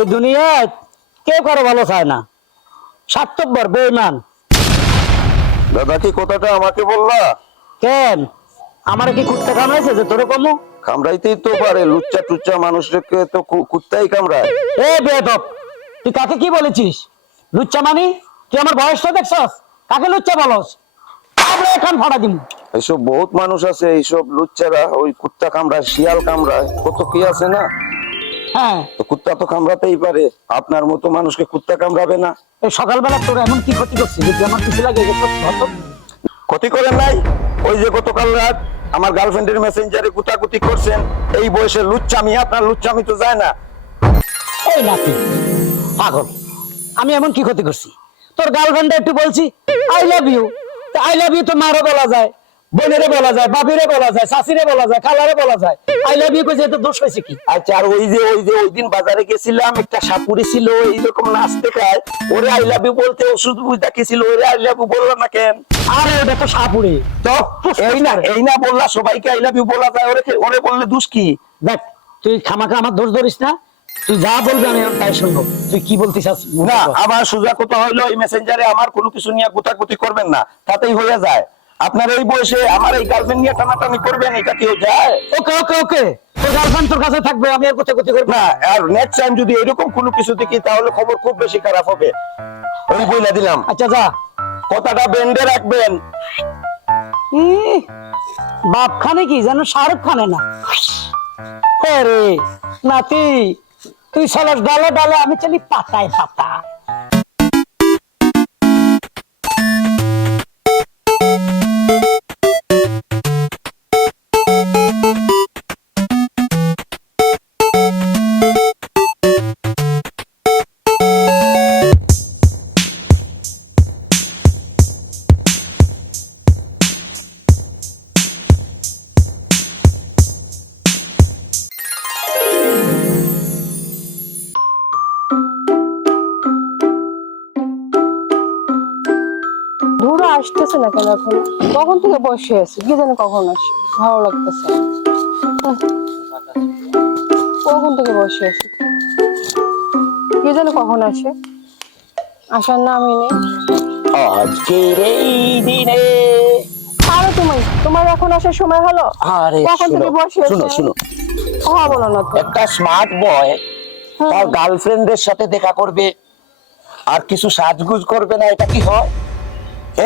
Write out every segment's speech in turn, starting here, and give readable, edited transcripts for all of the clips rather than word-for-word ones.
এই দুনিয়ায় কেউ কারো ভালো চায় না, স্বার্থপর বেঈমান। দাদা কি কথাটা আমাকে বললা? কেন আমার কি কুত্তা কামড়াইছে যে তোরে কমু? কামড়াইতেই তো পারে, লুচ্চা টুচ্চা মানুষকে তো কুত্তাই কামড়ায়। এ বেয়াদব, তুই কাকে কি বলেছিস? লুচ্চা মানি? তুই আমার বয়সটা দেখছস? কাকে লুচ্চা বলস? আমরা এখন ফাড়া দিমু। এইসব বহুত মানুষ আছে, এইসব লুচ্চারা ওই কুত্তা কামড়ায়, শিয়াল কামড়ায়, কত কি আছে না। হ্যাঁ, তো কুত্তা তো কামড়াতেই পারে, আপনার মতো মানুষকে কুত্তা কামড়াবে না? এই সকালবেলা তোর এমন কি ক্ষতি করছিস যদি আমার কিছু লাগে? ক্ষতি করেন নাই? ওই যে গতকাল রাত আমার গার্লফ্রেন্ডের মেসেঞ্জারে কুতাকুতি করছেন, এই বয়সে লুচ্চামি, আপনার লুচ্চামি তো যায় না। এই নাতি পাগল, আমি এমন কি ক্ষতি করছি? তোর গার্লফ্রেন্ড একটু বলছি I love you, I love you তো মারও বলা যায়, বোনেরে বলা যায়, বাবিরে বলা যায়, শাশিরে বলা যায়, খালারে বলা যায়। আই লাভ ইউ কইছে তো দোষ হয়েছে কি? আচ্ছা, আর ওই দিন বাজারে গেছিলাম, একটা সাপুরি ছিল এইরকম নাচতে খায়, ওরে আই লাভ ইউ বলতে ওষুধ বুঝ ছিল, ওরে আই লাভ ইউ বললো না কেন? আরে ওটা তো সাপুরে। তো এই না বললা সবাইকে আই লাভ ইউ বলা যায়, ওরে বললে দোষ কি? দেখ, তুই খামাখা আমার দোষ ধরিস না, তুই যা বলবি আমি তাই শুনবো। তুই কি বলতে চাস? না, আমার সোজা কথা হইলো এই মেসেঞ্জারে আমার কোনো কিছু নিয়ে গুতাগুতি করবেন না, তাতেই হয়ে যায়। আপনার এই বয়সে আমার এই গার্লফ্রেন্ড নিয়ে টানাটানি করবেন, এটা কেউ যায়? ওকে ওকে ওকে, তোর গার্লফ্রেন্ড তোর কাছে থাকবে, আমি আর গুতাগুতি করব না। আর নেক্সট টাইম যদি এরকম কোনো কিছু দেখি তাহলে খবর খুব বেশি খারাপ হবে, আমি বলে দিলাম। আচ্ছা যা, কথাটা বেন্ডে রাখবেন। বাপ খানে কি যেন শাহরুখ খানে না? রে নাতি, তুই চলাস ডালে ডালে, আমি চলি পাতায় পাতা। ধুরো আসতেছে না কেন এখন? কখন থেকে বসে আছি, কি জানি কখন আসে, ভালো লাগতেছে না। কখন থেকে বসে আছি, কি জানি কখন আসে, আসার নামই নেই। আজকের এই দিনে আরে তোমার এখন আসার সময় হলো? আরে কখন থেকে বসে আছি? শুনো, কথা বলো না তো। একটা স্মার্ট বয় তার গার্লফ্রেন্ডের সাথে দেখা করবে আর কিছু সাজগুজ করবে না, এটা কি হয়?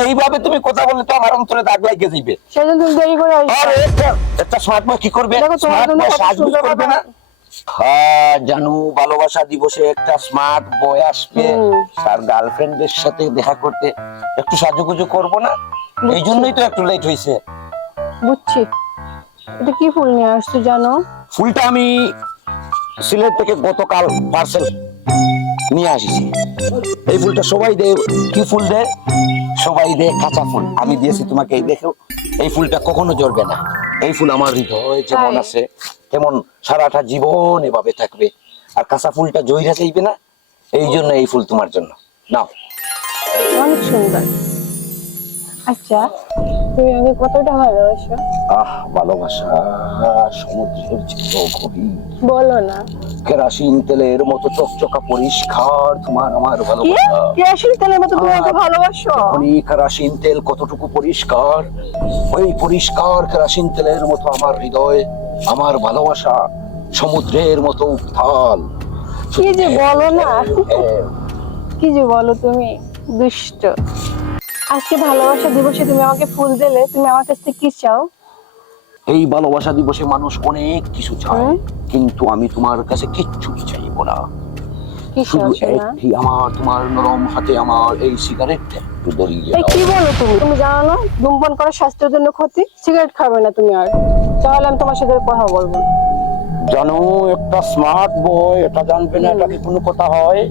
এইভাবে তুমি কথা বললে তো আমার অন্তরে দাগ লাগিয়ে যাবে। সেদিন তুমি দেরি করে আসবে। আরে একটা স্মার্ট বয় কি করবে? দেখো তোমার স্মার্ট জন্য বয় কত সাজগুজ সুন্দর করবে না। হ্যাঁ জানু, ভালোবাসা দিবসে একটা স্মার্ট বয় আসবে তার গার্লফ্রেন্ডের সাথে দেখা করতে, একটু সাজুগুজু করবো না? এই জন্যই তো একটু লেট হয়েছে। বুঝছি। এটা কি ফুল নিয়ে আসছো জানো? ফুলটা আমি সিলেট থেকে গতকাল পার্সেল নিয়ে আসিছি। এই ফুলটা সবাই দেয়। কি ফুল দেয়? সবাই দেয় কাঁচা ফুল, আমি দিয়েছি তোমাকে। এই দেখো, এই ফুলটা কখনো জ্বলবে না। এই ফুল আমার হৃদয় যেমন আছে তেমন সারাটা জীবন এভাবে থাকবে। আর কাঁচা ফুলটা জইরা যাইবে না, এই জন্য এই ফুল তোমার জন্য নাও। অনেক সুন্দর। আচ্ছা, তুমি আমাকে কতটা ভালোবাসো? ভালোবাসা সমুদ্রের চেয়ে গভীর, বলো না। কেরাসিন তেলের মতো চকচকা পরিষ্কার তোমার আমার ভালোবাসা। কেরাসিন তেলের মতো তুমি আমাকে ভালোবাসো? কেরাসিন তেল কতটুকু পরিষ্কার, ওই পরিষ্কার কেরাসিন তেলের মতো আমার হৃদয়, আমার ভালোবাসা সমুদ্রের মতো উত্তাল। কি যে বলো না, কি যে বলো তুমি, দুষ্ট। আজকে ভালোবাসা দিবসে তুমি আমাকে ফুল দিলে, তুমি আমার কাছ থেকে কি চাও? এই ভালোবাসা দিবসে মানুষ অনেক কিছু চায়, কিন্তু আমি তোমার কাছে কিচ্ছু চাইবো না। কি শুধু চাও না? একটি আমার তোমার নরম হাতে আমার এই সিগারেটটা একটু ধরিয়ে এই দাও। কি বলো তুমি? তুমি জানো না ধূমপান করা স্বাস্থ্যের জন্য ক্ষতি? সিগারেট খাবে না তুমি আর, তাহলে আমি তোমার সাথে কথা বলবো না। জানো, একটা স্মার্ট বয় এটা জানবে না, এটা কি কোনো কথা হয়?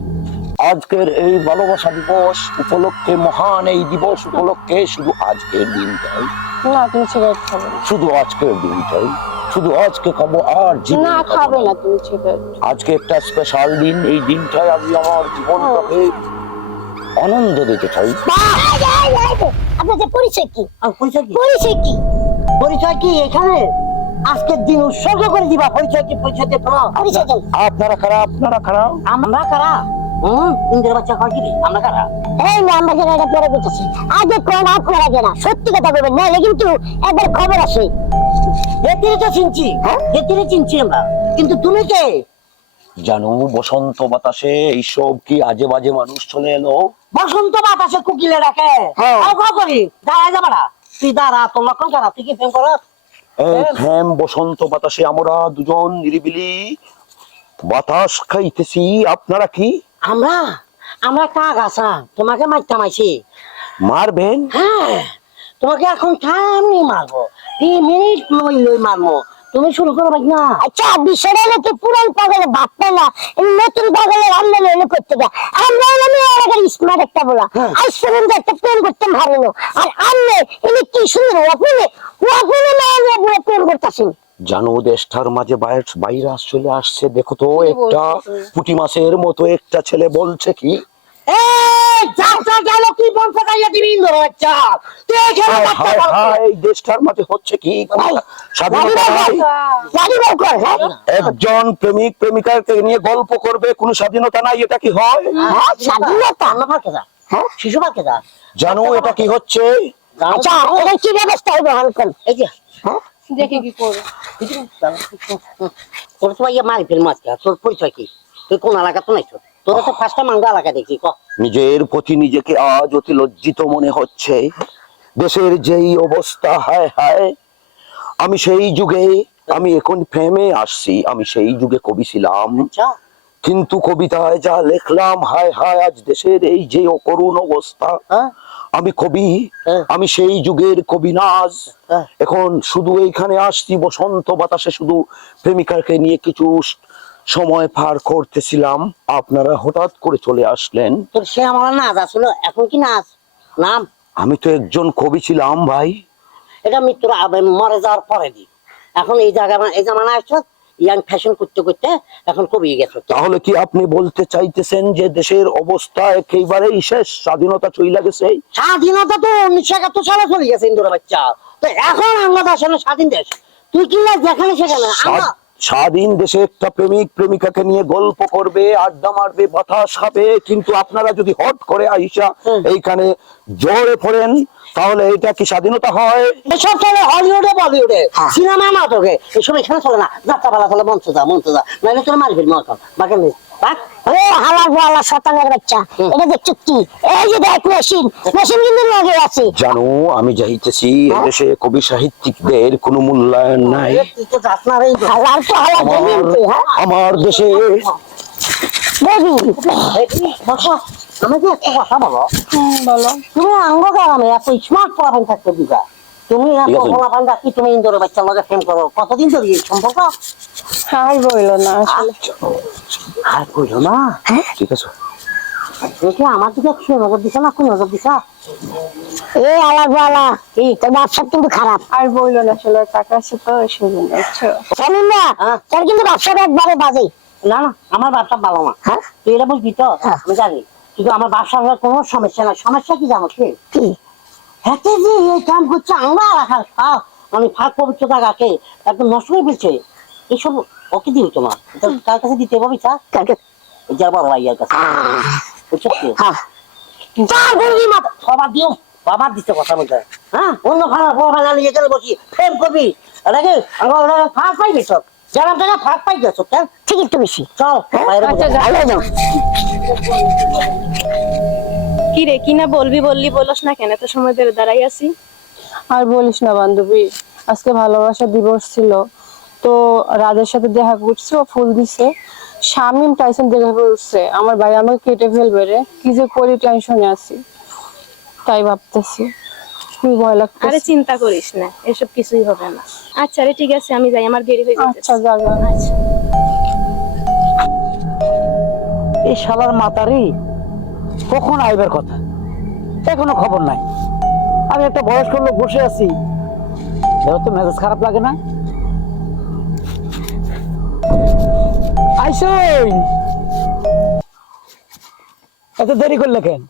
আজকের এই ভালোবাসা দিবস উপলক্ষে, মহান এই দিবস উপলক্ষে শুধু আজকের দিনটাই, না তুমি সিগারেট খাবে না। শুধু আজকের দিনটাই, শুধু আজকে খাবো আর জীবন না খাবে না তুমি সিগারেট। আজকে একটা স্পেশাল দিন, এই দিনটাই আমি আমার জীবনটাকে আনন্দ দিতে চাই। আপনাদের পরিচয় কি? পরিচয় কি? পরিচয় কি? পরিচয় কি এখানে? আজকের দিন উৎসর্গ করে দিবা পরিচয় কি পরিচয় দিয়ে তোমার পরিচয় দেন আপনারা খারাপ, আপনারা খারাপ। আমরা কারা ইন্দ্রের বাচ্চা কয় কি আমরা কারা এই না আমরা যেন এটা পরে করতেছি আগে কোন আপনারা জানা সত্যি কথা বলবেন না কিন্তু একবার খবর আছে এতিরে তো চিনছি এতিরে চিনছি আমরা কিন্তু তুমি কে জানো বসন্ত বাতাসে এইসব কি আজে বাজে মানুষ চলে এলো। বসন্ত বাতাসে কুকিলে ডাকে হ্যাঁ। আর কল করি দাঁড়ায় যাবাড়া তুই দাঁড়া তোর লক্ষণ কারা তুই কি প্রেম কর এই প্রেম বসন্ত বাতাসে আমরা দুজন নিরিবিলি বাতাস খাইতেছি, আপনারা কি আমরা আমরা কাক আসা তোমাকে মারতাম আইছি মারবেন? হ্যাঁ তোমাকে এখন সামনে মারবো 3 মিনিট লই লই মারবো তুমি শুরু করো ভাই না আচ্ছা বিষয়টা হলো কি পুরান পাগলে ভাবতে না এই নতুন পাগলে আমদানি এনে করতে যা আমরা আমি এলাকার স্মার্ট একটা বলা আজ পর্যন্ত একটা প্রেম করতে ভালো না আর আমনে এনে কি সুন্দর ওপেনে না আমরা প্রেম করতেছি জানো দেশটার মাঝে ভাইরাস চলে আসছে, দেখো তো একটা পুঁটি মাছের মতো একটা ছেলে বলছে কি এই যাত্রা গেল কি বলতে গাইয়া দিবি ইন্দোর বাচ্চা তুই এখানে হায় থাকতে হায় পারবি হায়, এই দেশটার মাঝে হচ্ছে কি স্বাধীনতা নাই। গাড়ি বের কর হ্যাঁ একজন প্রেমিক প্রেমিকাকে নিয়ে গল্প করবে, কোনো স্বাধীনতা নাই, এটা কি হয়? হ্যাঁ স্বাধীনতা রান্না পারকে যা হ্যাঁ শিশু পারকে যা জানো এটা কি হচ্ছে? আচ্ছা এটা কি ব্যবস্থা হবে হালকা এই যে দেখি কি করবে। তোর তো ভাইয়া মারি ফেল মাছ তোর পরিচয় কি তুই কোন এলাকা তো নাই তোর তো ফার্স্টটা মাঙ্গা এলাকা দেখি ক নিজের প্রতি নিজেকে আজ অতি লজ্জিত মনে হচ্ছে। দেশের যেই অবস্থা, হায় হায়, আমি সেই যুগে, আমি এখন প্রেমে আসছি, আমি সেই যুগে কবি ছিলাম, আচ্ছা কিন্তু কবিতায় যা লিখলাম, হায় হায়, আজ দেশের এই যে করুণ অবস্থা। হ্যাঁ আমি কবি, হ্যাঁ। আমি সেই যুগের কবি নাজ। হ্যাঁ। এখন শুধু এইখানে আসছি বসন্ত বাতাসে, শুধু প্রেমিকাকে নিয়ে কিছু সময় পার করতেছিলাম, আপনারা হঠাৎ করে চলে আসলেন। তোর সে আমার নাচ আসলো এখন কি নাচ নাম আমি তো একজন কবি ছিলাম ভাই। এটা মৃত্যুর মরে যাওয়ার পরে দি এখন এই জায়গা এই জামানা আসছো ইয়াং ফ্যাশন করতে করতে এখন কবি গেছো তাহলে কি আপনি বলতে চাইতেছেন যে দেশের অবস্থা একেবারেই শেষ, স্বাধীনতা চলে গেছে? স্বাধীনতা তো 1971 সালে চলে গেছে ইন্দোর বাচ্চা তো এখন বাংলাদেশ হলো স্বাধীন দেশ তুই কি না যেখানে সেখানে আমরা স্বাধীন দেশে একটা প্রেমিক প্রেমিকাকে নিয়ে গল্প করবে, আড্ডা মারবে, বাতাস খাবে, কিন্তু আপনারা যদি হট করে আইসা এইখানে জোরে পড়েন, তাহলে এটা কি স্বাধীনতা হয়? এসব চলে হলিউডে বলিউডে সিনেমা নাটকে এসব এখানে চলে না যাত্রা পালা চলে মঞ্চ যা নাইলে তোর মারি ফেলবি মত বাকি নেই ও হালার বালা শতানের বাচ্চা এটা দেখছো কি এই যে দেখ মেশিন কিন্তু লগে আছে জানো আমি যাইতেছি এদেশে কবি সাহিত্যিকদের কোনো মূল্যায়ন নাই। তুই তো যাস না রে হালার তো হালার দেবি হ্যাঁ আমার দেশে দেবি বসো আমাকে একটা কথা বলো বলো। তুমি আঙ্গ গ্রামে এত স্মার্ট পোলাপান থাকতে দিবা তুমি এত ঠিক আছে। পোলাপান রাখি তুমি ইন্দোরের বাচ্চার লগে প্রেম করো কতদিন ধরে এই সম্পর্ক আর বইলো না আসলে। আর কইলো না ঠিক আছে, তুমি কি আমার দিকে একটু নজর দিছো না কোন নজর দিছা এই হালার বালা এই তোর ব্যবসা কিন্তু খারাপ আর বইলো না আসলে টাকা আছে তো সেজন্য বুঝছো। জানেন না তোর কিন্তু ব্যবসাটা একবারে বাজে না না আমার ব্যবসা ভালো না হ্যাঁ তুই এটা বুঝবি তো আমি জানি কিন্তু আমার ব্যবসার কোনো সমস্যা নাই সমস্যা কি জানো কি কি হাতে যে এই কাম করছে আমরা রাখার আমি ফাঁক পবিত্র টাকাকে একদম নষ্ট করে ফেলছে এইসব ওকে দিও তোমার কার কাছে দিতে পারবি চা কাকে যার বড় ভাইয়ার কাছে বুঝছো কি হ্যাঁ চার বলবি মাথা সবার দিও বাবার দিতে কথা বলতে হ্যাঁ অন্য খারাপ ভালো নিয়ে গেলে বসি প্রেম করবি এটাকে আমরা ফাঁক পাই গেছ যারা টাকা ফাঁক পাই গেছ কেন ঠিক একটু বেশি চল বাইরে আচ্ছা, বসে। ভালো যাও কি রে কি না বললি বলস না কেন এত সময় ধরে দাঁড়াই আছি। আর বলিস না বান্ধবী, আজকে ভালোবাসা দিবস ছিল তো রাজের সাথে দেখা করছে, ও ফুল দিছে। শামিম টাইসন দেখা করছে, আমার ভাই আমাকে কেটে ফেলবে রে, কি যে করি টেনশনে আছি, তাই ভাবতেছি খুবই ভয় লাগছে। আরে চিন্তা করিস না, এসব কিছুই হবে না। আচ্ছা রে ঠিক আছে, আমি যাই, আমার দেরি হয়ে যাচ্ছে। আচ্ছা জাগা। আচ্ছা। এই শালার মাতারি কখন আইবার কথা এখনো খবর নাই। আমি একটা বয়স্ক লোক বসে আছি, এবার তো মেজাজ খারাপ লাগে না? আইসই এত দেরি করলে কেন?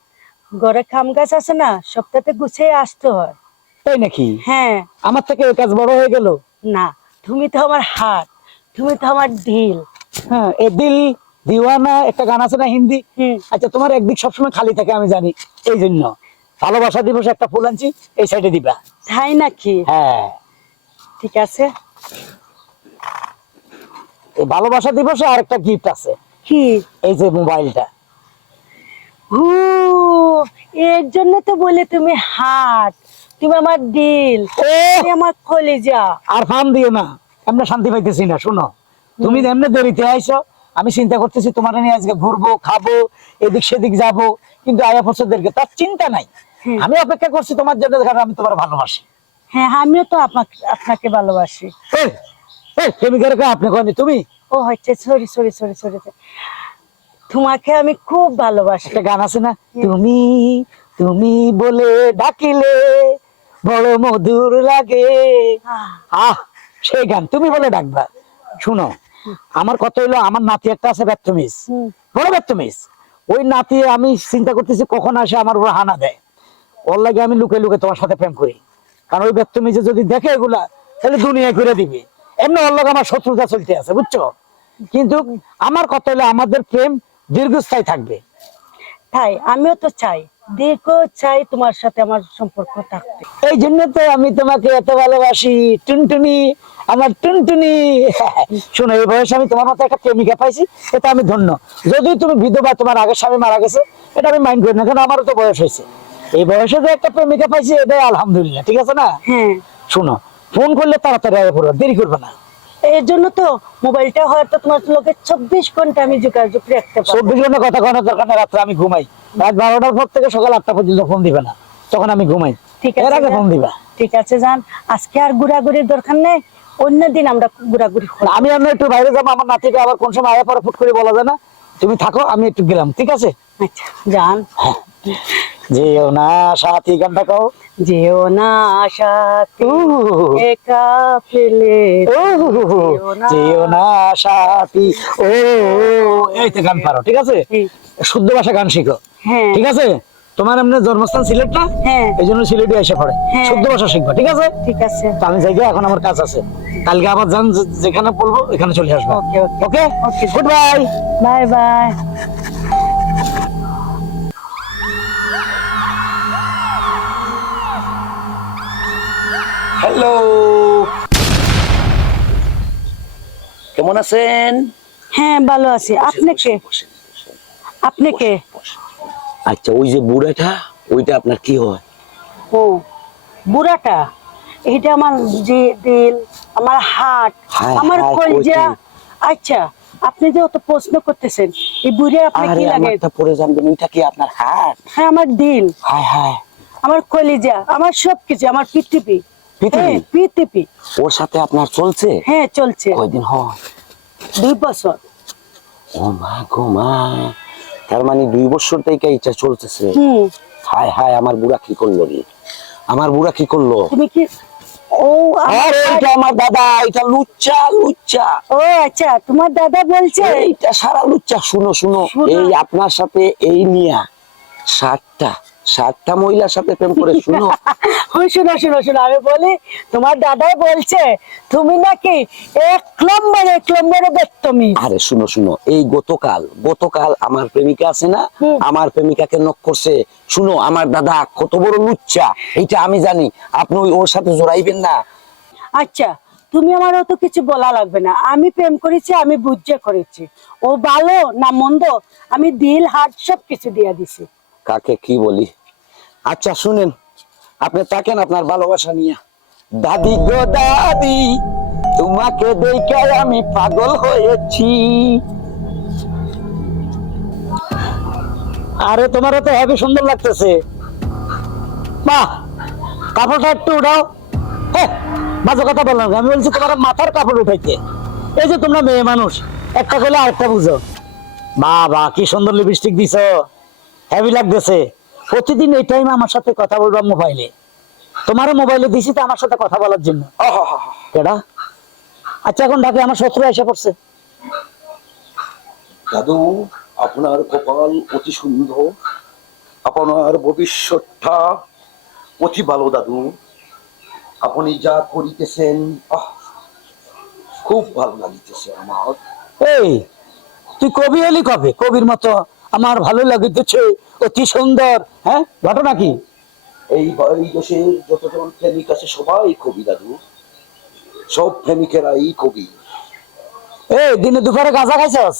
ঘরে খাম গাছ আছে না, সপ্তাহে গুছিয়ে আসতে হয়। তাই নাকি? হ্যাঁ আমার থেকে এই কাজ বড় হয়ে গেল। না, তুমি তো আমার হাত, তুমি তো আমার দিল। হ্যাঁ, এ দিল দিওয়ানা একটা গান আছে না হিন্দি? হুম। আচ্ছা, তোমার একদিক সবসময় খালি থাকে আমি জানি, এই জন্য ভালোবাসা দিবসে একটা ফুল আনছি, এই সাইডে দিবা। তাই নাকি? হ্যাঁ, ঠিক আছে। এই ভালোবাসা দিবসে আর একটা গিফট আছে, কি? এই যে মোবাইলটা। হু, এর জন্য তো বলে তুমি হাত, তুমি আমার দিল, তুমি আমার কলিজা। আর ফান দিও না, এমনি শান্তি পাইতেছি না। শোনো, তুমি এমনি দেরিতে আইছো, আমি চিন্তা করতেছি তোমার নিয়ে আজকে ঘুরবো, খাবো, এদিক সেদিক যাবো, কিন্তু আয়া পছন্দেরকে তার চিন্তা নাই। আমি অপেক্ষা করছি তোমার জন্য, কারণ আমি তোমার ভালোবাসি। হ্যাঁ, আমিও তো আপনাকে ভালোবাসি। এই, এই প্রেমিকার কে আপনি কয়নি তুমি? ও হচ্ছে, সরি সরি সরি সরি, তোমাকে আমি খুব ভালোবাসি। একটা গান আছে না, তুমি তুমি বলে ডাকিলে বড় মধুর লাগে, আহ সেই গান, তুমি বলে ডাকবা। শুনো, আমার কথা হইলো, আমার নাতি একটা আছে ব্যর্থমিস, বড় ব্যর্থমিস। ওই নাতি আমি চিন্তা করতেছি কখন আসে আমার উপর হানা দেয়। ওর লাগে আমি লুকে লুকে তোমার সাথে প্রেম করি, কারণ ওই ব্যর্থমিসে যদি দেখে এগুলা, তাহলে দুনিয়ায় করে দিবে। এমনি ওর লাগে আমার শত্রুতা চলতে আছে, বুঝছো? কিন্তু আমার কথা হলো, আমাদের প্রেম দীর্ঘস্থায়ী থাকবে। তাই আমিও তো চাই, দীর্ঘ চাই তোমার সাথে আমার সম্পর্ক থাকতে। এই জন্য তো আমি তোমাকে এত ভালোবাসি, টুনটুনি, আমার টুনটুনি। শোনো, এই বয়সে আমি তোমার মতো একটা প্রেমিকা পাইছি, এটা আমি ধন্য। যদি তুমি বিধবা, তোমার আগের স্বামী মারা গেছে, এটা আমি মাইন্ড করি না, কারণ আমারও তো বয়স হয়েছে। এই বয়সে যে একটা প্রেমিকা পাইছি, এটাই আলহামদুলিল্লাহ, ঠিক আছে না? হ্যাঁ, শোনো, ফোন করলে তাড়াতাড়ি আগে পড়বা, দেরি করবে না। এর জন্য তো মোবাইলটা হয়তো তোমার লোকে 24 ঘন্টা আমি যোগাযোগ রাখতে পারবো। 24 ঘন্টা কথা কনার দরকার নেই, রাত্রে আমি ঘুমাই। রাত 12টার পর থেকে সকাল 8টা পর্যন্ত ফোন দিবে না, তখন আমি ঘুমাই। ঠিক এর আছে আগে জান। ফোন দিবা। ঠিক আছে জান, আজকে আর ঘোরাঘুরির দরকার নেই, অন্যদিন আমরা ঘোরাঘুরি করব। আমি একটু বাইরে যাবো, আমার নাতিকে আবার কোন সময় আয়া পরে ফুট করে বলা যায় না। তুমি থাকো, আমি একটু গেলাম, ঠিক আছে? আচ্ছা জান। যেও না সাথী, গানটা কও। যেও না সাথী একা ফেলে, যেও না সাথী, ও এই তো গান পারো, ঠিক আছে? শুদ্ধ ভাষা গান শিখো, হ্যাঁ ঠিক আছে? তোমার এমনি জন্মস্থান সিলেট না? হ্যাঁ এই জন্য সিলেটে এসে পড়ে, হ্যাঁ। শুদ্ধ ভাষা শিখবা, ঠিক আছে? ঠিক আছে। তো আমি যাই গে, এখন আমার কাজ আছে। কালকে আবার যান, যেখানে বলবো এখানে চলে আসবো। Okay okay okay, okay, good bye. Bye bye. Hello, কেমন আছেন? হ্যাঁ ভালো আছি। আপনি কে? আপনি কে? আচ্ছা, ওই যে বুড়াটা, ওইটা আপনার কি হয়? ও বুড়াটা, এটা আমার যে দিল, আমার হার্ট, হায় আমার হায়, কলিজা। কইতে। আচ্ছা, আপনি যে অত প্রশ্ন করতেছেন, এই বুড়ে আপনি আরে কি লাগে? আমারটা পরে জানবেন, ওইটা কি আপনার হাত? হ্যাঁ, আমার দিল, হায় হায়, আমার কলিজা, আমার সবকিছু, আমার পৃথিবী। পৃথিবী? হ্যাঁ, পৃথিবী। ওর সাথে আপনার চলছে হ্যাঁ চলছে, কয়দিন হয়? 2 বছর। ও মা গো মা, তার মানে 2 বছর থেকে এটা চলতেছে। হায় হায়, আমার বুড়া কি করলো রে, আমার বুড়া কি করলো? তুমি কি? ও আরে এটা আমার দাদা, এটা লুচ্চা লুচ্চা। ও আচ্ছা, তোমার দাদা বলছে? এইটা সারা লুচ্চা। শুনো শুনো, শুনো। এই আপনার সাথে এই নিয়া 7টা মহিলার সাথে প্রেম করে। শুনো শোনো শোনো শোনো, আমি বলি, তোমার দাদাই বলছে তুমি নাকি 1 নম্বরে বেত্তমি। আরে শুনো শুনো, এই গতকাল আমার প্রেমিকা আছে না, আমার প্রেমিকাকে নক করছে। শুনো, আমার দাদা কত বড় লুচ্চা এইটা আমি জানি, আপনি ওর সাথে জড়াইবেন না। আচ্ছা, তুমি আমার অত কিছু বলা লাগবে না, আমি প্রেম করেছি, আমি বুঝে করেছি। ও ভালো না মন্দ, আমি দিল হার্ট সব কিছু দিয়ে দিছি। কাকে কি বলি? আচ্ছা শুনেন, আপনি তাকেন আপনার ভালোবাসা নিয়ে। দাদি গো দাদি, তোমাকে দেখে আমি পাগল হয়েছি। আরে তোমারও তো হেবি সুন্দর লাগতেছে, বাহ। কাপড়টা একটু উঠাও। হ্যাঁ, বাজে কথা বললাম না, আমি বলছি তোমার মাথার কাপড় উঠাইতে। এই যে তোমরা মেয়ে মানুষ, একটা করলে আরেকটা বুঝো। বাবা কি সুন্দর লিপস্টিক দিছো, হেভি লাগতেছে। প্রতিদিন এই টাইমে আমার সাথে কথা বলবা মোবাইলে। তোমারও মোবাইলে দিছি তো আমার সাথে কথা বলার জন্য। কেডা? আচ্ছা, এখন ডাকে, আমার শত্রু এসে পড়ছে। দাদু, আপনার কপাল অতি সুন্দর, আপনার ভবিষ্যৎটা অতি ভালো দাদু। আপনি যা করিতেছেন, খুব ভালো লাগিতেছে আমার। এই তুই কবি হলি কবে? কবির মতো আমার ভালো লাগিতেছে, অতি সুন্দর। হ্যাঁ, ঘটনা কি? এই এই দেশের যতজন প্রেমিক আছে সবাই কবি দাদু, সব প্রেমিকেরাই কবি। এই দিনে দুপুরে গাঁজা খাইছস?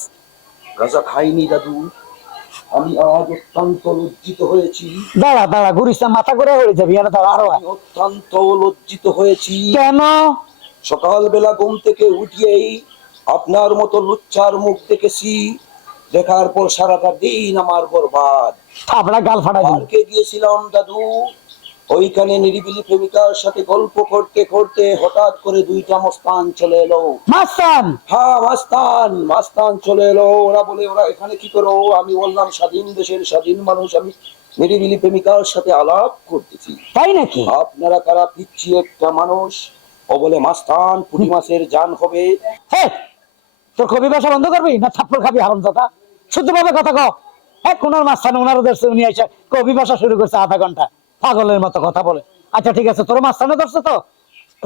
গাঁজা খাইনি দাদু, আমি আজ অত্যন্ত লজ্জিত হয়েছি। দাঁড়া দাঁড়া, ঘুরিস না, মাথা করে হয়ে যাবি। এনে দাঁড়া, আরো আয়। আমি অত্যন্ত লজ্জিত হয়েছি। কেন? সকালবেলা ঘুম থেকে উঠিয়েই আপনার মতো লুচ্চার মুখ দেখেছি, দেখার পর সারাটা দিন আমার বরবাদ। থাপড়া গাল ফাটাই দিবি। পার্কে গিয়েছিলাম দাদু, ওইখানে নিরিবিলি প্রেমিকার সাথে গল্প করতে করতে হঠাৎ করে দুইটা মস্তান চলে এলো। মাস্তান? হ্যাঁ মাস্তান, মাস্তান চলে এলো। ওরা বলে ওরা এখানে কি করো? আমি বললাম স্বাধীন দেশের স্বাধীন মানুষ, আমি নিরিবিলি প্রেমিকার সাথে আলাপ করতেছি। তাই নাকি? আপনারা কারা পিচ্ছি একটা মানুষ? ও বলে মাস্তান, পুঁটি মাছের জান হবে। হ্যাঁ, তোর কবি ভাষা বন্ধ করবি না থাপ্পড় খাবি হারামজাদা? শুদ্ধভাবে কথা কও। হ্যাঁ, কোনার মাস্তান ওনার ধরছে, উনি এসে কবি ভাষা শুরু করছে আধা ঘন্টা, পাগলের মতো কথা বলে। আচ্ছা ঠিক আছে, তোর মাস্তানে ধরছে তো,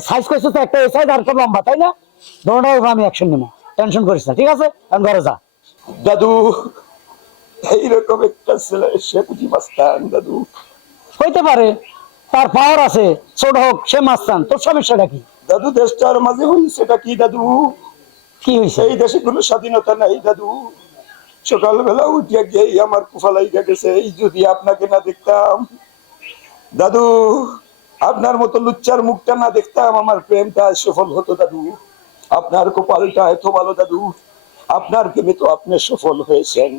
সাইজ করছিস তো, একটা এই সাইজ আর একটা লম্বা, তাই না? দোনোটার উপর আমি অ্যাকশন নেবো, টেনশন করিস না, ঠিক আছে? আমি ঘরে যা। দাদু এইরকম একটা ছেলে, সে পুঁটি মাস্তান দাদু। হইতে পারে, তার পাওয়ার আছে, ছোট হোক সে মাস্তান, তোর সমস্যাটা কি? দাদু দেশটার মাঝে হইছেটা কি দাদু? কি হয়েছে? এই দেশে কোনো স্বাধীনতা নাই দাদু। সকালবেলা উঠিয়া গিয়ে আমার কুফালাই গেছে। এই যদি আপনাকে না দেখতাম দাদু, আপনার মতো লুচ্চার মুখটা না দেখতাম, আমার প্রেমটা সফল হতো দাদু। আপনার কপালটা এত ভালো দাদু, আপনার প্রেমে তো আপনি সফল হয়েছেন।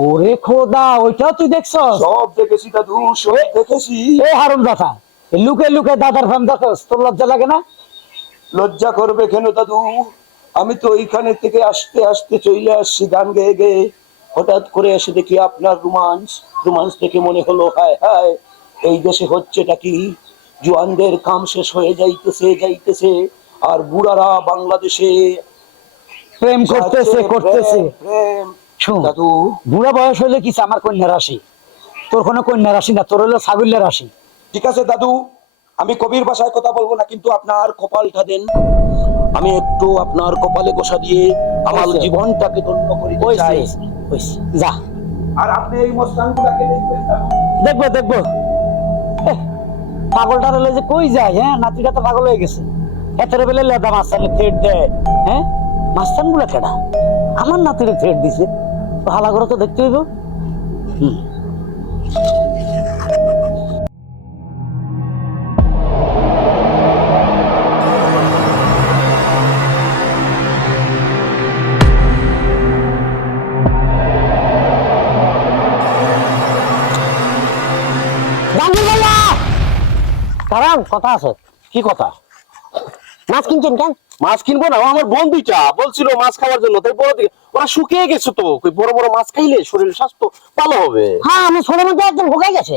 ওরে খোদা, ওইটাও তুই দেখছস? সব দেখেছি দাদু, সব দেখেছি। এ হারামজাদা, লুকে লুকে দাদার ফ্যান দেখছস, তোর লজ্জা লাগে না? লজ্জা করবে কেন দাদু? আমি তো ওইখানে থেকে আসতে আসতে চলে আসছি গান গেয়ে গেয়ে, হঠাৎ করে এসে দেখি আপনার রোমান্স। রোমান্স থেকে মনে হলো হায় হায়, এই দেশে হচ্ছেটা কি? জোয়ানদের কাম শেষ হয়ে যাইতেছে যাইতেছে, আর বুড়ারা বাংলাদেশে প্রেম করতেছে যাচ্ছে, করতেছে। প্রেম, প্রেম। শোন দাদু বুড়া বয়স হইলে কি আমার কন্যা রাশি, তোর কোনো কন্যা রাশি না, তোর হলো ছাগলের রাশি। ঠিক আছে দাদু, আমি কবির ভাষায় কথা বলবো না, কিন্তু আপনার কপালটা দেন, আমি একটু আপনার কপালে গোসা দিয়ে আমার হয়েছে। জীবনটাকে ধন্য করিতে হইছে, চাই। হইছে, যা। আর আপনি এই মস্তানগুলাকে দেখবেন দাদু। দেখবো দেখবো। এহ, পাগলটা রইলে যে কই যায়? হ্যাঁ, নাতিটা তো পাগল হয়ে গেছে। এতরে বেলে লেদা মাস্তানে থ্রেড দেয়। হ্যাঁ, মাস্তান গুলা কেডা? আমার নাতিরে থ্রেড দিছে, ভালো করে তো দেখতে হইব। হুম। কারণ কথা আছে। কি কথা? মাছ কিনছেন কেন? মাছ কিনবো না, ও আমার বন্ধুটা বলছিল মাছ খাওয়ার জন্য, তাই বড় দিকে ওরা শুকিয়ে গেছে তো, ওই বড় বড় মাছ খাইলে শরীর স্বাস্থ্য ভালো হবে। হ্যাঁ, আমি ছোটের মধ্যে একদম ঢোকাই গেছে।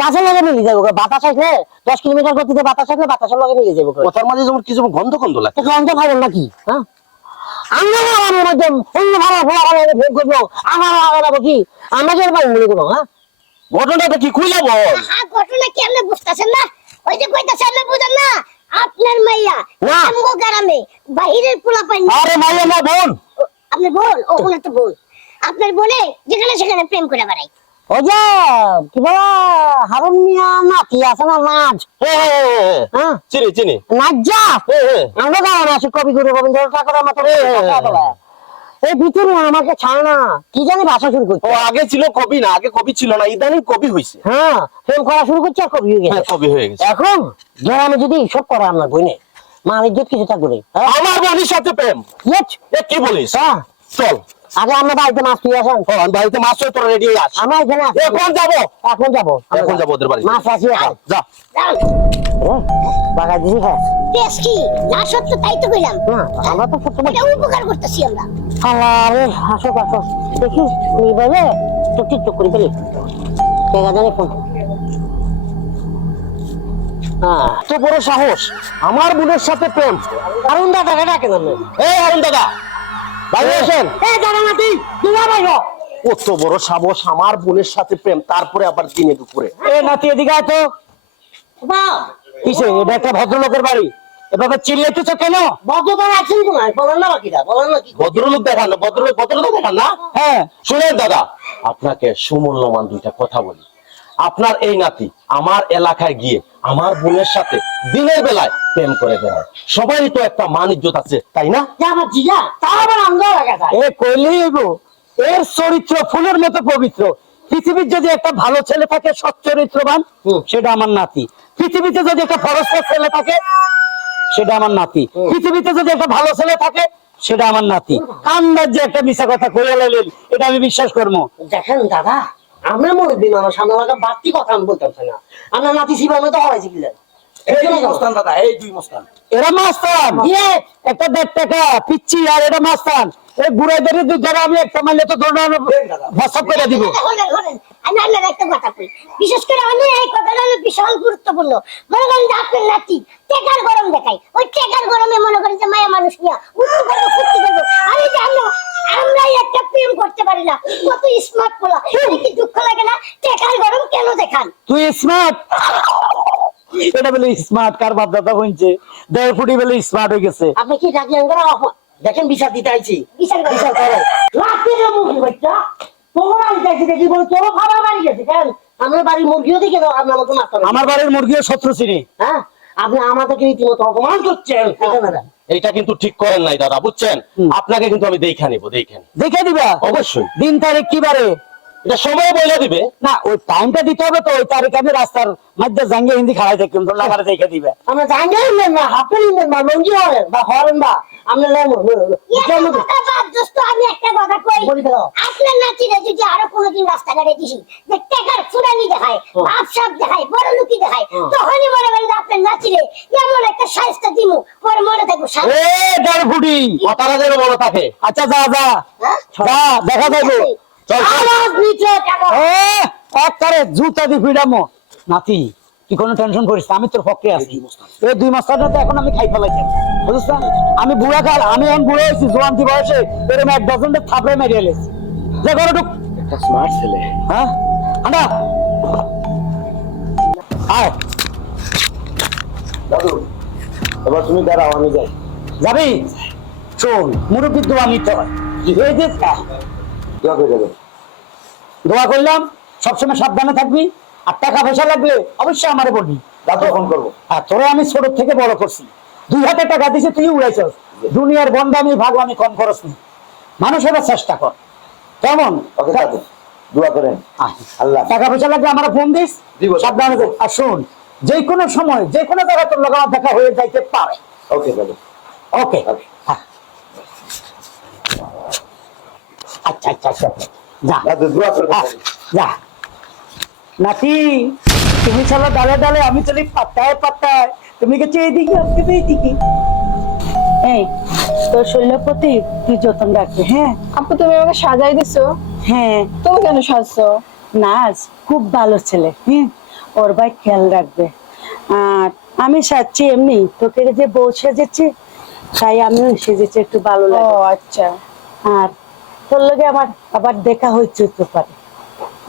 গাছের লগে মিলে যাবো, বাতাস আসলে 10 কিলোমিটার গতিতে বাতাস আসলে বাতাসের লগে মিলে যাবো। কথার মাঝে যেমন কিছু গন্ধ গন্ধ লাগে। গন্ধ ভাবেন নাকি? হ্যাঁ, আমরা আমার মধ্যে অন্য ভালো ভালো ভালো ভোগ করবো, আমার আলাদা কি আমাকে পাই মনে করো? হ্যাঁ, ঘটনাটা কি খুইলা বল। ঘটনা কি আপনি বুঝতেছেন না? ওই যে কইতাছেন না, বুঝেন না? আপনার মাইয়া না। আমগো গ্রামে বাহিরের পোলা পাই। আরে মাইয়া না বোন। আপনি বল, ও বলে তো বল। আপনার বলে যেখানে সেখানে প্রেম করে বেড়াই। ও যে কি বলা হারুন মিয়া নাতি আছে না, নাচ। হ্যাঁ, চিনি চিনি। নাচ যা। আমরা গ্রামে আছি, কবিগুরু রবীন্দ্রনাথ ঠাকুরের মতো কথা বলে। এই ভিতরে আমাকে ছাড় না, কি জানি ভাষা শুরু করছে। ও আগে ছিল কবি না, আগে কবি ছিল না, ইদানিং কবি হইছে। হ্যাঁ, প্রেম করা শুরু করছে আর কবি হয়ে গেছে। হ্যাঁ, কবি হয়ে গেছে। এখন গ্রামে যদি সব করে আপনার বইনে মান ইজ্জত কিছু থাকবে না। হ্যাঁ? আমার বোনের সাথে প্রেম? ইয়েছ। এ কি বলিস? হ্যাঁ, চল আগে আমরা বাড়িতে মাছ তুই আসেন। আমি বাড়িতে মাছ তোর রেডি আস। আমরা এখানে আছি। এখন যাবো। এখন যাবো, এখন যাবো ওদের বাড়ি। মাছ আসি এখন। যা। বাগাই দিছি। হ্যাঁ, বেশ কি না সত্য তাই তো কইলাম। না আমরা তো সত্যি এটা উপকার করতেছি আমরা। আরে আসো আসো, দেখি উনি বলে তো টিকটক করে ফেলি। কে জানে ফোন। হ্যাঁ, তো বড় সাহস, আমার বোনের সাথে প্রেম। হারুন দাদা ডাকে জানে। এই অরুণ দাদা, বাইরে আসেন। এই দাদা নাতি তুমি বাইরো। কত বড় সাহস, আমার বোনের সাথে প্রেম, তারপরে আবার দিনে দুপুরে। এ নাতি এদিকে আয় তো। বাহ, কিসে? এটা একটা ভদ্রলোকের বাড়ি, এভাবে চিল্লাইতেছো কেন? ভদ্রতা আছেন কোন বলেন না বাকিটা বলেন না কি ভদ্রলোক দেখান না, ভদ্রতা দেখান না। হ্যাঁ, শুনেন দাদা, আপনাকে সুমূল্যবান দুইটা কথা বলি। আপনার এই নাতি আমার এলাকায় গিয়ে আমার বোনের সাথে দিনের বেলায় প্রেম করে বেড়ায়। সবারই তো একটা মান ইজ্জত আছে, তাই না? যে আমার জিজা তা আবার আন্দোলন লাগা যায় এ কইলেই হইব। এর চরিত্র ফুলের মতো পবিত্র। পৃথিবীর যদি একটা ভালো ছেলে থাকে, সৎ চরিত্রবান, সেটা আমার নাতি। পৃথিবীতে যদি একটা ফরস্টার ছেলে থাকে, সেটা আমার নাতি। পৃথিবীতে যদি একটা ভালো ছেলে থাকে, সেটা আমার নাতি। কান্দার যে একটা মিশা কথা কইয়া লাইলেন, এটা আমি বিশ্বাস করবো? দেখেন দাদা, আমরা মনে দিন আমার সামনে লাগা বাড়তি কথা আমি বলতাম না। আমরা নাতি শিবামে তো হরাইছি কি যায় দাদা, এই দুই মস্তান এরা মাস্তান, একটা 1.5 টাকা পিচ্ছি, আর এটা মাস্তান। এই বুড়াইদের যারা আমি একটা মাইলে তো দৌড়ানো ভসক করে দিব। আমি আপনার একটা কথা কই, বিশেষ করে আমি এই কথাটা হলো বিশাল গুরুত্বপূর্ণ। মনে করেন যে আপনার নাতি টেকার গরম দেখাই, ওই টেকার গরমে মনে করেন যে মায়া মানুষ নিয়ে উত্তর করবো ফুর্তি করবো। আমি যে আমরাই একটা প্রেম করতে পারি না, কত স্মার্ট পোলা, কি দুঃখ লাগে না? টেকার গরম কেন দেখান? তুই স্মার্ট, এটা বলে স্মার্ট কার বাপ দাদা বলছে? 1.5 ফুটি বলে স্মার্ট হয়ে গেছে। আপনি কি ডাকলেন করে? দেখেন বিচার দিতে আইছি, বিচার করো। রাতের মুরগি বাচ্চা তোমরা আইছি দেখি বলে তোর খাবার বাড়ি গেছে কেন? আমার বাড়ির মুরগিও দেখে দাও, আপনার মতো মাস্টার। আমার বাড়ির মুরগিও শত্রু চিনি। হ্যাঁ, আপনি আমাদেরকে রীতিমতো অপমান করছেন। এইটা কিন্তু ঠিক করেন নাই দাদা, বুঝছেন? আপনাকে কিন্তু আমি দেখে নিব, দেখে দিবা? অবশ্যই। দিন তারিখ কি বারে? এটা সময় বলে দিবে না, ওই টাইমটা দিতে হবে তো। ওই তারিখে আমি রাস্তার মধ্যে জাঙ্গে হিন্দি খাড়াই থাকি, তোমরা আমার দেখে দিবে। আমরা জাঙ্গে নেন না, হাফে নেন না, লঙ্গি হরেন বা হরেন বা আমরা আমি একটা কথা কই, আপনার নাতিরা যদি আরো কোনোদিন রাস্তাঘাটে দিছি যে টাকার ফুরানি দেখায়, ভাবসাব দেখায়, বড় লুকি দেখায়, তখনই মনে করেন আপনার নাতিরে এমন একটা সাইজটা দিমু, পরে মনে থাকবো। এ 1.5 ফুটি কথাটা যেন মনে থাকে। আচ্ছা, যা যা যা, দেখা যাবে। চল, এক কারে জুতা দি ফিডামো। নাতি, তুই কোনো টেনশন করিস না, আমি তোর পক্ষে আছি। এই 2 মাসটা তো এখন আমি খাই ফেলাইছি, বুঝছিস না? আমি বুড়া কাল, আমি এখন বুড়ো হয়েছি, জোয়ান্তি বয়সে এরকম 1 ডজনটা থাপড়ে মেরে এলেছি। যে ঘরে ঢুক। একটা স্মার্ট ছেলে। হ্যাঁ, আন্ডা আয়। দাদু, এবার তুমি দাঁড়াও, আমি যাই। যাবি? শোন, মুরব্বীর দোয়া নিতে হয়। এই যে দোয়া করে যাবে। দোয়া করলাম, সবসময় সাবধানে থাকবি। আর টাকা পয়সা লাগলে অবশ্যই আমারে বলবি। দাদু ফোন করবো। আর তোরে আমি ছোট থেকে বড় করছি, 2 হাতে টাকা দিছি, তুই উড়াইছস। দুনিয়ার বন্ধামি ভাগলামি কম খরচ নেই, মানুষ হবার চেষ্টা কর, কেমন? ওকে দাদু, দোয়া করেন। আল্লাহ। টাকা পয়সা লাগলে আমার ফোন দিস, দিব। সাবধানে থাক। আর শোন, যে কোনো সময় যে কোনো জায়গায় তোর লগে আমার দেখা হয়ে যাইতে পারে। ওকে দাদু। ওকে, ওকে। আচ্ছা আচ্ছা আচ্ছা, যা দাদু, দোয়া করবেন। যা। নাতি, তুমি চলো ডালে ডালে, আমি চলি পাত্তায় পাত্তায়। তুমি গেছো এইদিকে, আমি এইদিকে। এই তোর শরীরের প্রতি তুই যত্ন রাখবি। হ্যাঁ আপু, তুমি আমাকে সাজাই দিছো? হ্যাঁ, তুমি কেন সাজছো? নাচ খুব ভালো ছেলে। হ্যাঁ, ওর ভাই খেয়াল রাখবে। আর আমি সাজছি এমনি, তোকে যে বউ সেজেছি তাই আমিও সেজেছি, একটু ভালো ও লাগে। আচ্ছা, আর তোর লগে আমার আবার দেখা হইতে পারে।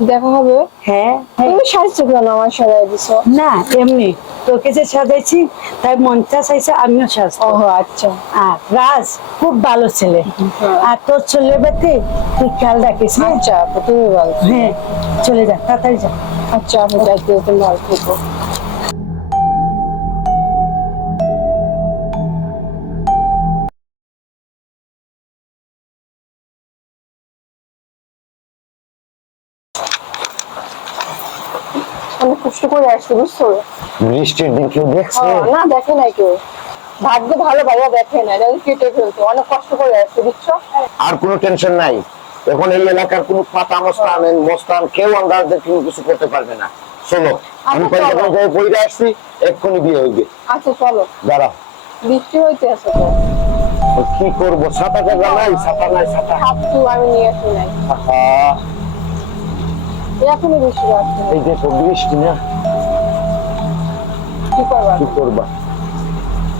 দেখা হবে? হ্যাঁ হ্যাঁ। তুমি সাজছো কেন আমার সাজাই দিছো? না, এমনি তোকে যে সাজাইছি তাই মনটা চাইছে আমিও সাজবো। ও আচ্ছা। আর রাজ খুব ভালো ছেলে, আর তোর ছেলে বেতে তুই খেয়াল রাখিস। হ্যাঁ? আচ্ছা আপু, তুমি বল। হ্যাঁ, চলে যা, তাড়াতাড়ি যা। আচ্ছা আপু, যাইতে তুমি ভালো থেকো। অনেক কষ্ট করে আসছি, বুঝছো? বৃষ্টির দিন কেউ দেখছে? না, দেখে নাই কেউ। ভাগ্য ভালো, ভাইয়া দেখে নাই, কেটে ফেলতো। অনেক কষ্ট করে আসছি, বুঝছো? আর কোনো টেনশন নাই। এখন এই এলাকার কোনো পাতা মস্তান কেউ আমাদের কিছু করতে পারবে না। শোনো, আমি পয়সা আসছি, এক্ষুনি বিয়ে হইবে। আচ্ছা চলো। দাঁড়া, বৃষ্টি হইতে আছে তো। কি করবো? ছাতা টাকা নাই, ছাতা নাই, ছাতা। হাতটু আমি নিয়ে আসি নাই, এখনই বৃষ্টি আসছে। এই দেখো বৃষ্টি না, কি করবা? কি করবা?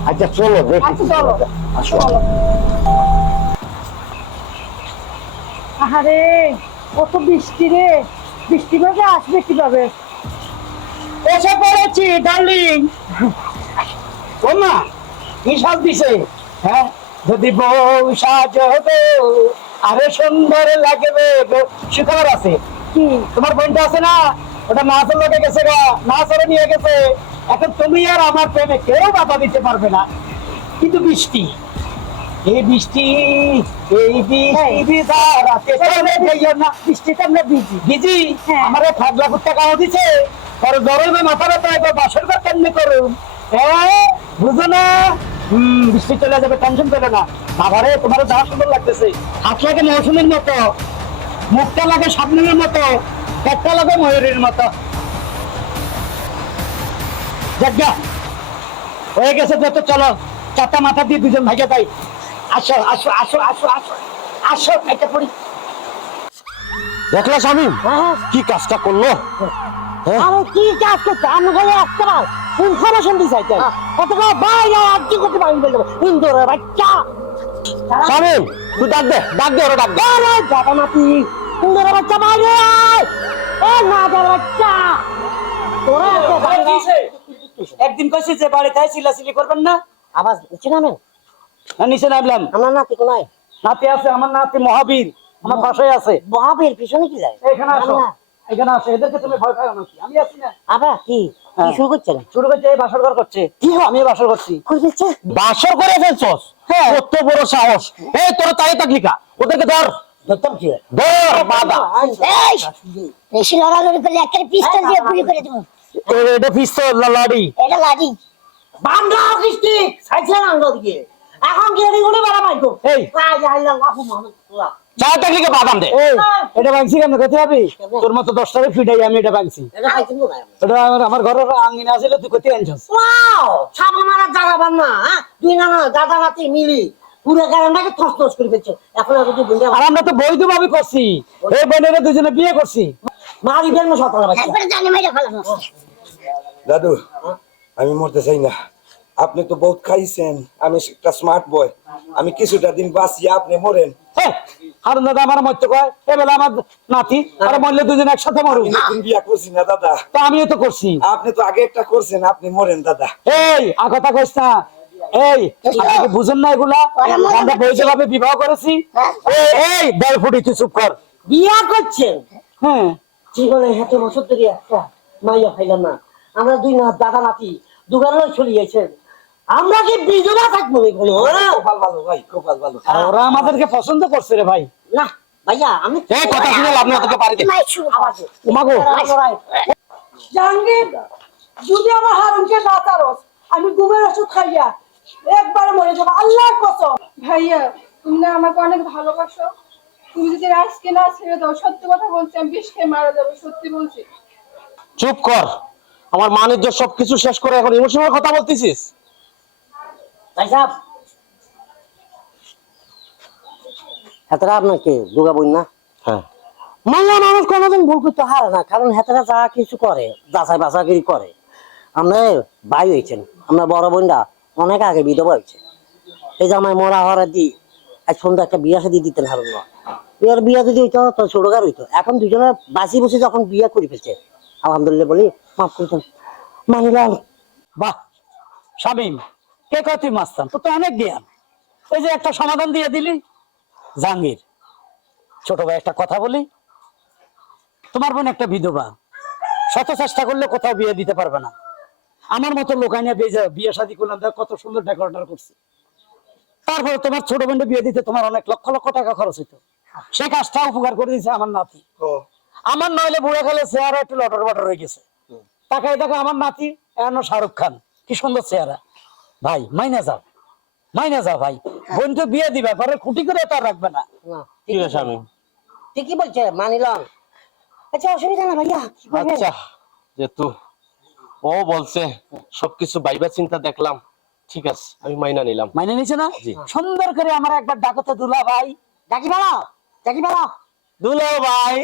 আচ্ছা চলো দেখি। আচ্ছা চলো, আসো। চলো। আরে কত বৃষ্টি রে, বৃষ্টি ভাবে আসবে কিভাবে? এসে পড়েছি ডার্লিং। ও মা, কি সাজ দিছে? হ্যাঁ, যদি বউ সাজবে আরে সুন্দর লাগবে গো। সুখবর আছে কি, তোমার বোনটা আছে না, ওটা নাচের লোকে গেছে গা, নাচরে নিয়ে গেছে। এখন তুমি আর আমার প্রেমে কেউ বাধা দিতে পারবে না। কিন্তু বৃষ্টি, এই বৃষ্টি, এই বৃষ্টি বিধার রাতে চলে যাইও না। বৃষ্টিতে আমরা ভিজি ভিজি, আমার ফাগলা কুত্তা কাও দিছে, আর গরমে মাথা ব্যথা, এবার বাসর ঘর কেমনে করুন? বুঝো না? বৃষ্টি চলে যাবে, টেনশন করো না। বাবারে, তোমার যা সুন্দর লাগতেছে, হাত লাগে মৌসুমের মতো, মুখটা লাগে স্বপ্নের মতো, পেটটা লাগে ময়ূরের মতো। যাজ্ঞা হয়ে গেছে, যত চলো, চারটা মাথা দিয়ে দুজন ভাইকে তাই। আসো আসো আসো আসো আসো আসো, একটা পড়ি। দেখলা স্বামী কি কাজটা করলো? আরে কি কাজ করতে আমি খালি একটা বার ইনফরমেশন দিতে চাইতেন কতটা বাইরে আর কি করতে পারি বলতে ইন্দোরের বাচ্চা স্বামী তুই ডাক দে, ডাক দে, ওরা ডাক দে। আরে যাবা নাতি ইন্দোরের বাচ্চা বাইরে আয় এ না যাবার বাচ্চা তোরা এত বাইরে একদিন কইছি যে বাড়িতে চিল্লাচিল্লি করবেন না। আওয়াজ নিচে নামেন নিচে নামলাম। আমার নাতি কোনায় নাতি আছে, আমার নাতি মহাবীর আমার পাশে আছে। মহাবীর পিছনে কি যায় এখানে আসো, এখানে আসো, এদেরকে তুমি ভয় পাও নাকি? আমি আছি না। আবার কি কি শুরু করছেন শুরু করছে, এই বাসর ঘর করছে। কি আমি বাসর করছি? কই দিচ্ছে বাসর করে ফেলছস? হ্যাঁ। কত বড় সাহস! এই তোর তাই তাকলিকা, ওদেরকে ধর, ধরতাম কি ধর বাবা। এই বেশি লড়ালড়ি করলে একটা পিস্তল দিয়ে গুলি করে দেবো এটা পিস্তল না লাড়ি? এটা লাঠি বান্দা কিস্তি সাইকেল আঙ্গল দিয়ে এখন কি এডি গুলি মারা মাইকো এই আয় আইলা লাফু মামু চা তাকলিকা বাদাম দে। এই, এটা ভাঙছি কেন করতে হবে? তোর মতো 10টারে ফিটাই আমি এটা ভাঙছি। এটা খাইছেন না এটা আমার ঘরের আঙ্গিনা আছে, তুই কোথায় আনছস? ওয়াও ছাবা মারা জায়গা বান্না হ্যাঁ দুই না না দাদা নাতি মিলি পুরো গ্রামটাকে থস করে ফেলছে এখন আর যদি বুঝা আর আমরা তো বৈধভাবে করছি, এই বোনেরা দুজনে বিয়ে করছি। মারি ফেলনো সকালে বাচ্চা একবার জানি মাইরা ফেলানো দাদু, আমি মরতে চাই না। আপনি তো বহুত খাইছেন, আমি একটা স্মার্ট বয়, আমি কিছুটা দিন বাঁচি, আপনি মরেন। হারুন দাদা আমার মরতে কয়, এবেলা আমার নাতি আর মরলে দুজন একসাথে মরুন। আমি নতুন বিয়া করছি না দাদা, তো আমিও তো করছি। আপনি তো আগে একটা করছেন, আপনি মরেন দাদা। এই কথা কইস না। এই আপনি কি বুঝেন না এগুলা? আমরা বৈধভাবে বিবাহ করেছি। এই এই 1.5 ফুটি, তুই চুপ কর। বিয়া করছেন হ্যাঁ, জীবনে এত বছর ধরে একটা মাইয়া খাইলাম না আমরা দুই না দাদা নাতি দুগারে চলে গেছেন আমরা কি বিধবা থাকবো কোনো কপাল ভালো ভাই, কপাল ভালো। আর ওরা আমাদেরকে পছন্দ করছে রে ভাই। না ভাইয়া আমি এই কথা শুনে লাভ নেই, ওদেরকে বাড়িতে। উমাগো জাহাঙ্গীর যদি আমার হারুনকে না তারস আমি ঘুমের ওষুধ খাইয়া একবারে মরে যাবো আল্লাহর কসম। ভাইয়া তুমি না আমাকে অনেক ভালোবাসো, তুমি যদি আজকে না ছেড়ে দাও, সত্যি কথা বলছি, আমি বিষ খেয়ে মারা যাবো, সত্যি বলছি। চুপ কর, আমার মানের সবকিছু শেষ করে এখন ইমোশনাল কথা বলতেছিস? ভাই সাহেব হেতারা আপনাকে দুগা বই না হ্যাঁ, মাইয়া মানুষ কোনোদিন ভুল করতে হারে না কারণ হেতারা যা কিছু করে যাচাই বাছাই করে আমরা ভাই হয়েছেন আমরা বড় বোনরা অনেক আগে বিধবা হয়েছে এই যে আমার মরা হওয়ার দি আজ সন্ধ্যা একটা বিয়া সাদি দিতেন হারুন বিয়ার বিয়া যদি হইতো তো ছোটকার হইতো এখন দুজনে বাঁচি বসে যখন বিয়া করে ফেলছে আলহামদুলিল্লাহ বলি মাফ করতেন মানিলাম বাহ শামিম, কে কয় তুই মাস্তান, তো তো অনেক জ্ঞান। এই যে একটা সমাধান দিয়ে দিলি। জাহাঙ্গীর ছোট ভাই একটা কথা বলি, তোমার বোন একটা বিধবা, শত চেষ্টা করলে কোথাও বিয়ে দিতে পারবে না। আমার মতো লোক আইনা বিয়ে শাদী করলাম, দেখ কত সুন্দর ডেকোরেটর করছে। তারপরে তোমার ছোট বোনকে বিয়ে দিতে তোমার অনেক লক্ষ লক্ষ টাকা খরচ হইতো, সেই কাজটা উপকার করে দিয়েছে আমার নাতি। আমার নইলে বুড়ে গেলে চেহারা একটু লটর বটর হয়ে গেছে। তাকাই দেখো আমার নাতি এখনো শাহরুখ খান, কি সুন্দর চেহারা। ভাই মাইনা যাও, মাইনা যাও ভাই, বোন তো বিয়ে দিবে, পরে খুঁটি করে তো আর রাখবে না। ঠিক আছে আমি। ঠিকই বলছে মানিলাম আচ্ছা অসুবিধা না ভাইয়া কি করবেন? আচ্ছা, যেহেতু ও বলছে সবকিছু বাইবা চিন্তা দেখলাম, ঠিক আছে আমি মাইনা নিলাম। মাইনে নিছে না? সুন্দর করে আমার একবার ডাকো তো দুলা ভাই। ডাকি বেড়াও দুলা ভাই।